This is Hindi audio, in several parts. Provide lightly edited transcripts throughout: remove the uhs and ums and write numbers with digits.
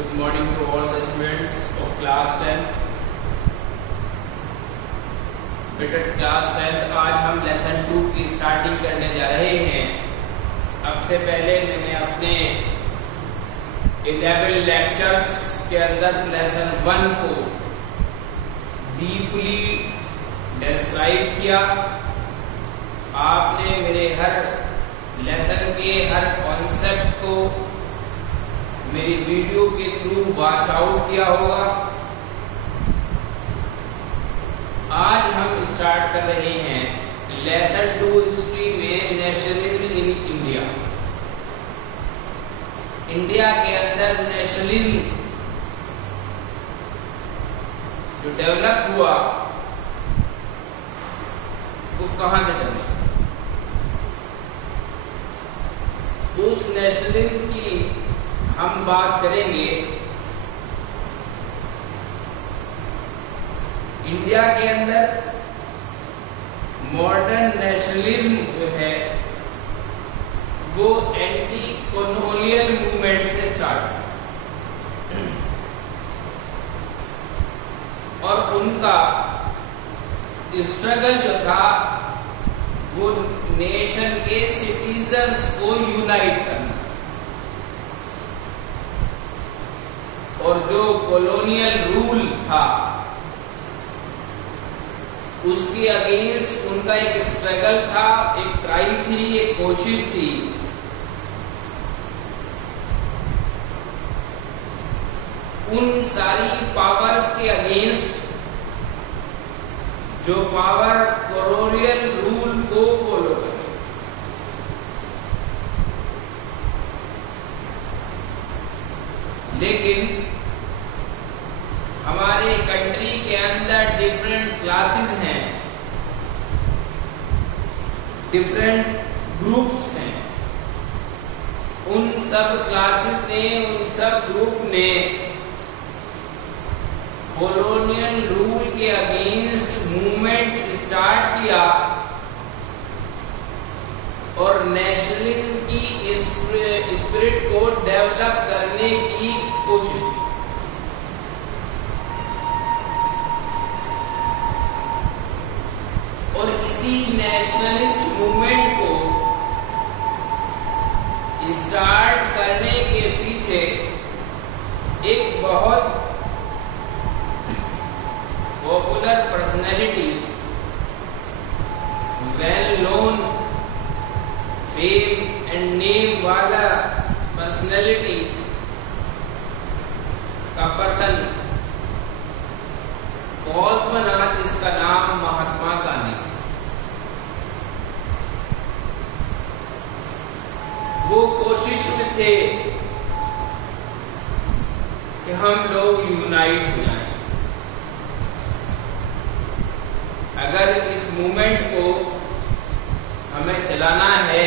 Good morning to all the students of class 10. बेटा क्लास 10 आज हम लेसन 2 की स्टार्टिंग करने जा रहे हैं। अब से पहले मैंने अपने 11 लेक्चर्स के अंदर लेसन 1 को डीपली डिस्क्राइब किया। आपने मेरे हर लेसन के हर कॉन्सेप्ट को मेरी वीडियो के थ्रू वॉच आउट किया होगा। आज हम स्टार्ट कर रहे हैं लेसन 2 हिस्ट्री में नेशनलिज्म इन इंडिया। इंडिया के अंदर नेशनलिज्म जो डेवलप हुआ वो कहां से डेवलप, उस नेशनलिज्म की हम बात करेंगे। इंडिया के अंदर मॉडर्न नेशनलिज्म जो है वो एंटी कॉलोनियल मूवमेंट से स्टार्ट और उनका स्ट्रगल जो था वो नेशन के सिटीजन्स को यूनाइट करना, और जो कॉलोनियल रूल था उसके अगेंस्ट उनका एक स्ट्रगल था, एक ट्राई थी, एक कोशिश थी। उन सारी पावर्स के अगेंस्ट जो पावर कॉलोनियल रूल को फॉलो करे। लेकिन हमारे कंट्री के अंदर डिफरेंट क्लासेस हैं, डिफरेंट ग्रुप्स हैं। उन सब क्लासेस ने, उन सब ग्रुप ने कॉलोनियल रूल के अगेंस्ट मूवमेंट स्टार्ट किया और नेशनलिज्म की स्पिरिट को डेवलप करने की कोशिश की। और इसी नेशनलिस्ट मूवमेंट को स्टार्ट करने के पीछे एक बहुत popular personality, well known, fame and name वाला पर्सनैलिटी का पर्सन कॉज बना, जिसका नाम महात्मा गांधी। वो कोशिश में थे कि हम लोग यूनाइट हो जाएं। अगर इस मूवमेंट को हमें चलाना है,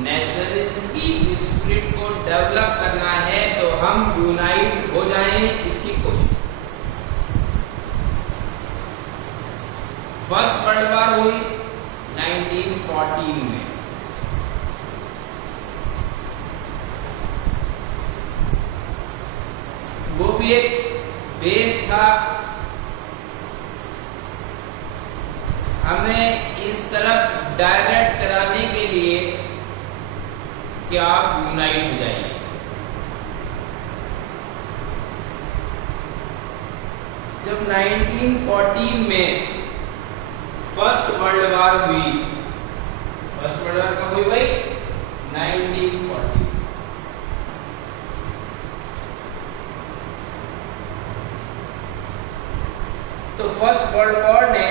नेशनलिज्म की स्पिरिट को डेवलप करना है, तो हम यूनाइट हो जाएं, इसकी कोशिश। फर्स्ट वर्ल्ड वॉर हुई 1914 में। वो भी एक बेस था हमें इस तरफ डायरेक्ट कराने के लिए कि आप यूनाइट हो जाइए। जब 1914 में फर्स्ट वर्ल्ड वॉर हुई, फर्स्ट वर्ल्ड वॉर कब हुई भाई? 1914। तो फर्स्ट वर्ल्ड वॉर ने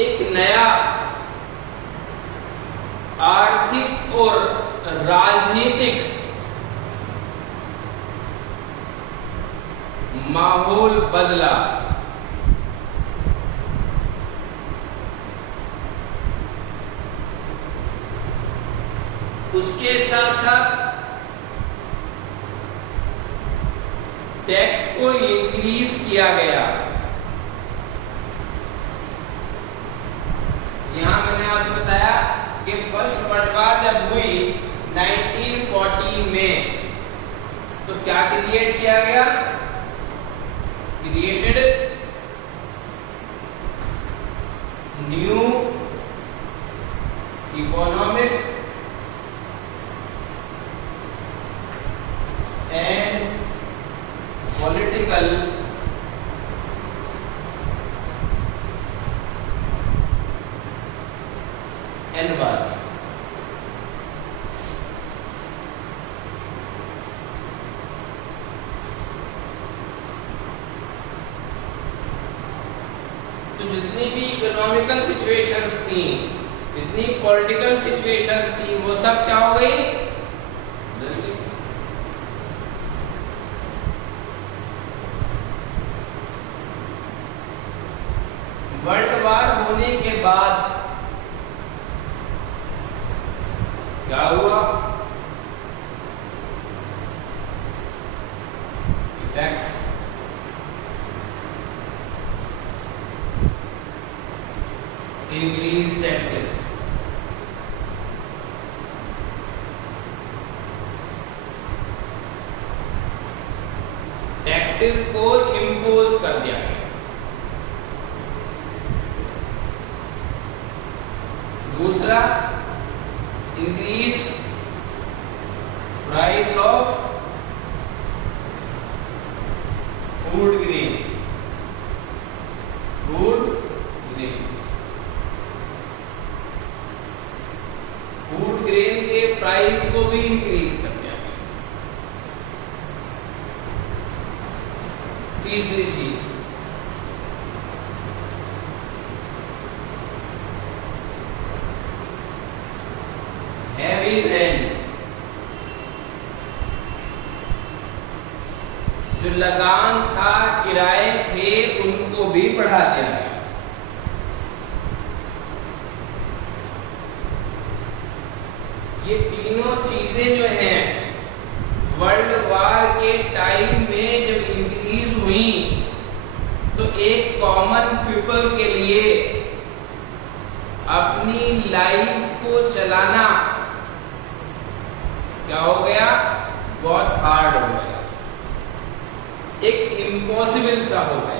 एक नया आर्थिक और राजनीतिक माहौल बदला। उसके साथ साथ टैक्स को इंक्रीज किया गया। यहाँ मैंने आपसे बताया कि फर्स्ट वर्ल्ड वॉर जब हुई क्रिएट किया गया, created new economic and political environment. तो जितनी भी इकोनॉमिकल सिचुएशंस थी, जितनी पॉलिटिकल सिचुएशंस थी, वो सब क्या हो गई, बदल गई। वर्ल्ड वार होने के बाद क्या हुआ, इफेक्ट्स, increase taxes, टैक्सेस को इम्पोज कर दिया गया। दूसरा, increase price of food grains, food grains, food grain के प्राइस को भी इंक्रीज कर दिया। तीसरी चीज, हैवी रेंट, जो लगान था, किराए थे, उनको भी बढ़ा दिया गया। ये तीनों चीजें जो हैं वर्ल्ड वार के टाइम में जब इंक्रीज हुई, तो एक कॉमन पीपल के लिए अपनी लाइफ को चलाना क्या हो गया, बहुत हार्ड हो गया, एक इम्पॉसिबल सा हो गया।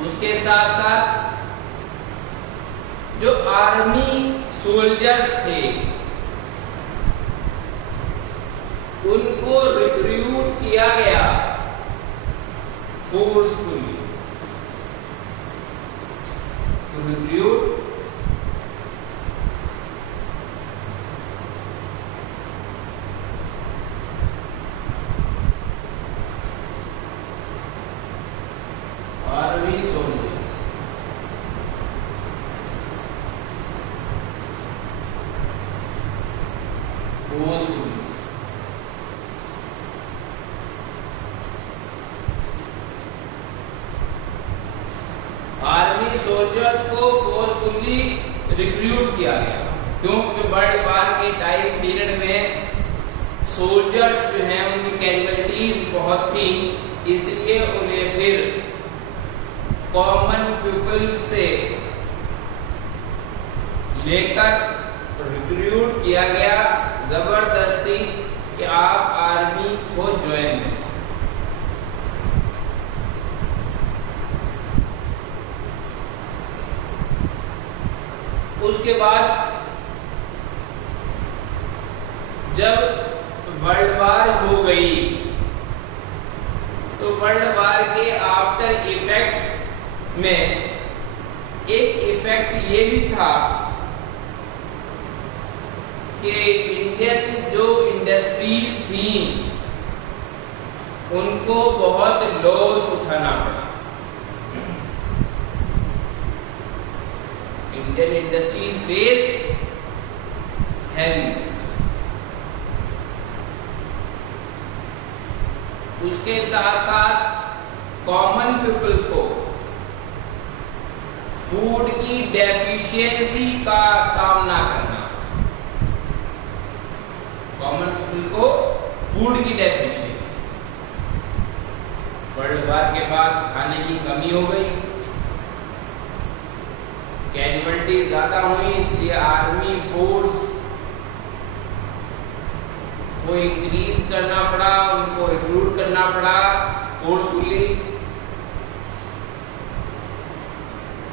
उसके साथ साथ जो आर्मी सोल्जर्स थे, उनको रिक्रूट किया गया forcefully, to recruit army soldiers, forcefully. Army soldiers को फोर्सफुली रिक्रूट किया गया, क्योंकि वर्ल्ड वार के टाइम पीरियड में सोल्जर्स जो हैं उनकी कैजुअलिटीज बहुत थी, इसलिए उन्हें फिर कॉमन पीपल से लेकर रिक्रूट किया गया जबरदस्ती कि आप आर्मी को ज्वाइन करें। उसके बाद जब वर्ल्ड वार हो गई, तो वर्ल्ड वार के आफ्टर इफेक्ट्स में एक इफेक्ट ये भी था कि इंडियन जो इंडस्ट्रीज थी, उनको बहुत लॉस उठाना पड़ा। Indian industries face heavy. उसके साथ साथ कॉमन पीपल को फूड की डेफिशिएंसी का सामना करना, कॉमन पीपल को फूड की डेफिशिएंसी, वर्ल्ड वार के बाद खाने की कमी हो गई, कैजुअलिटी ज़्यादा हुई, इसलिए आर्मी फोर्स को इंक्रीज करना पड़ा, उनको रिक्रूट करना पड़ा फोर्सफुली।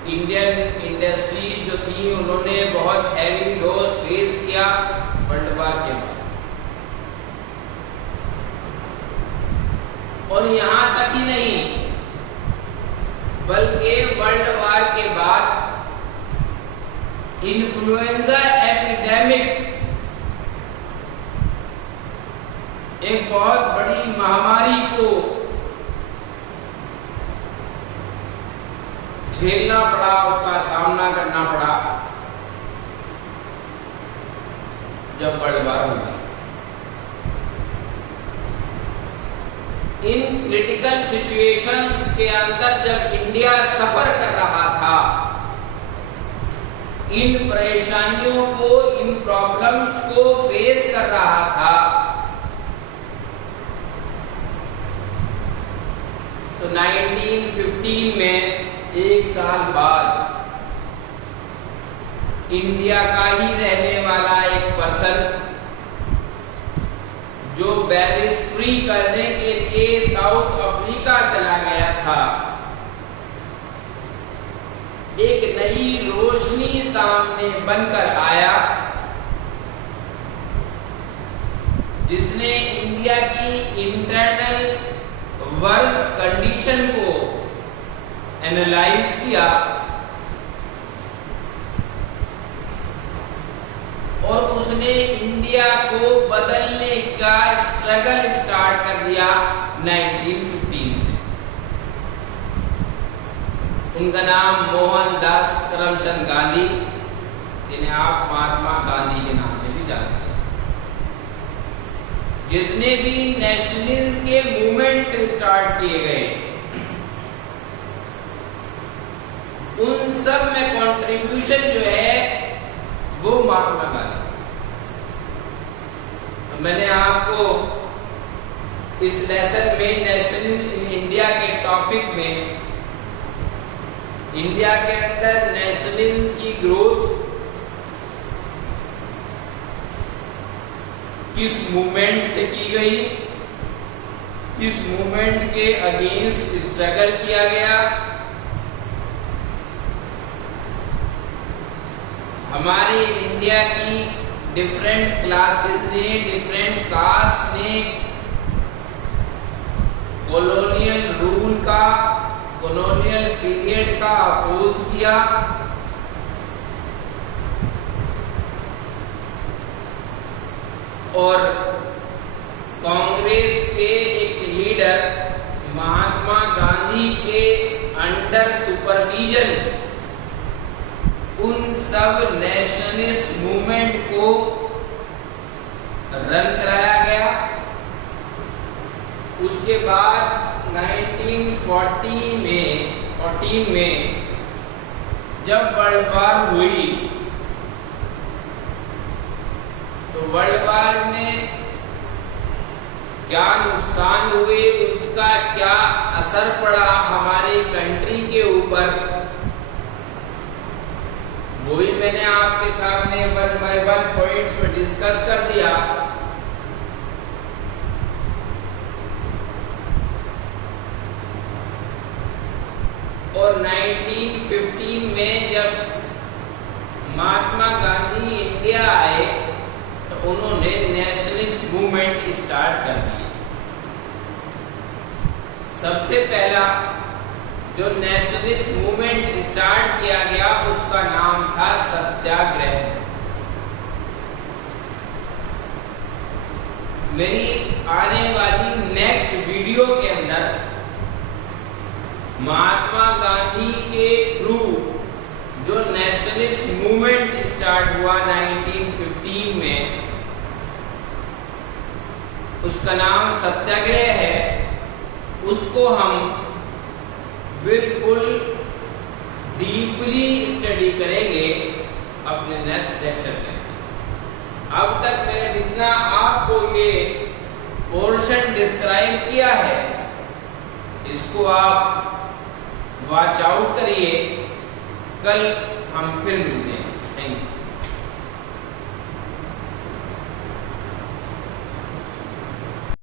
इंडियन इंडस्ट्री जो थी उन्होंने बहुत हैवी लॉस फेस किया वर्ल्ड वार के बाद। और यहाँ तक ही नहीं, बल्कि वर्ल्ड वार के बाद इन्फ्लुएंजा एपिडेमिक, एक बहुत बड़ी महामारी को झेलना पड़ा, उसका सामना करना पड़ा जब वर्ल्ड वार हुआ। इन क्रिटिकल सिचुएशंस के अंदर जब इंडिया सफर कर रहा था, इन परेशानियों को, इन प्रॉब्लम्स को फेस कर रहा था, तो 1915 में, एक साल बाद, इंडिया का ही रहने वाला एक पर्सन जो बैरिस्ट्री करने के लिए साउथ अफ्रीका चला गया था, एक नई रोशनी सामने बनकर आया, जिसने इंडिया की इंटरनल वर्स कंडीशन को एनालाइज किया और उसने इंडिया को बदलने का स्ट्रगल स्टार्ट कर दिया 1915 से। उनका नाम मोहनदास करमचंद गांधी, जिन्हें आप महात्मा गांधी के नाम से भी जानते हैं। जितने भी नेशनलिज्म के मूवमेंट स्टार्ट किए गए, उन सब में कंट्रीब्यूशन जो है वो महात्मा गांधी। तो मैंने आपको इस लेसन में नेशनलिज्म इन इंडिया के टॉपिक में, इंडिया के अंदर नेशनलिज्म की ग्रोथ किस मूवमेंट से की गई, किस मूवमेंट के अगेंस्ट स्ट्रगल किया गया, हमारे इंडिया की डिफरेंट क्लासेस ने, डिफरेंट कास्ट ने कॉलोनियल रूल का, कॉलोनियल पीरियड का अपोज किया, और कांग्रेस के एक लीडर महात्मा गांधी के अंडर सुपरविजन उन सब नेशनलिस्ट मूवमेंट को रन कराया गया। उसके बाद 1914 में जब वर्ल्ड वार हुई, तो वर्ल्ड वार में क्या नुकसान हुए, उसका क्या असर पड़ा हमारी कंट्री के ऊपर, वो भी मैंने आपके सामने 1 by 1 पॉइंट्स में डिस्कस कर दिया। और 1915 में जब महात्मा गांधी इंडिया आए, तो उन्होंने नेशनलिस्ट मूवमेंट स्टार्ट कर दी। सबसे पहला जो नेशनलिस्ट मूवमेंट स्टार्ट किया गया, उसका नाम था सत्याग्रह। मेरी आने वाली नेक्स्ट वीडियो के अंदर महात्मा गांधी के थ्रू जो नेशनलिस्ट मूवमेंट स्टार्ट हुआ 1915 में, उसका नाम सत्याग्रह है, उसको हम बिल्कुल डीपली स्टडी करेंगे अपने नेक्स्ट लेक्चर में। अब तक मैंने जितना आपको ये पोर्शन डिस्क्राइब किया है, इसको आप वॉच आउट करिए। कल हम फिर मिलते हैं।